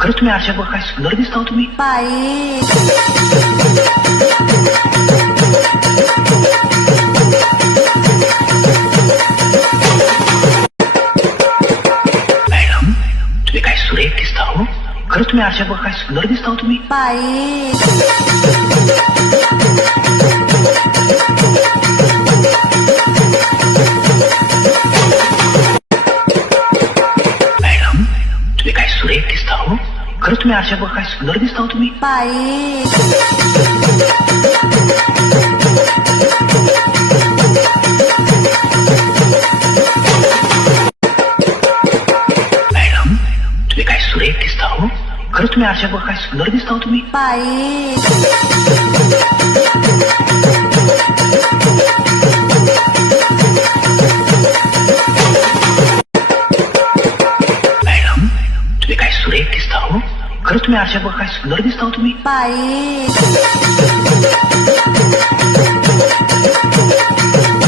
खरंच तुम्ही आरशात बघा काय सुंदर दिसता हो तुम्ही. बाई मॅडम तुम्ही काय सुरेख दिसता हो. खरंच तुम्ही आरशात बघा काय सुंदर दिसता हो तुम्ही. बाई मॅडम तुम्ही काय सुरेख दिसता हो. खरंच तुम्ही आरशात बघा काय सुंदर दिसता हो तुम्ही. बाई मॅडम तुम्ही काय सुरेख दिसता हो. खरंच तुम्ही आरशात बघा काय सुंदर दिसता हो तुम्ही. बाई मॅडम तुम्ही काय सुरेख दिसता हो. खरंच तुम्ही आरशात बघा काय सुंदर दिसता हो तुम्ही. बाई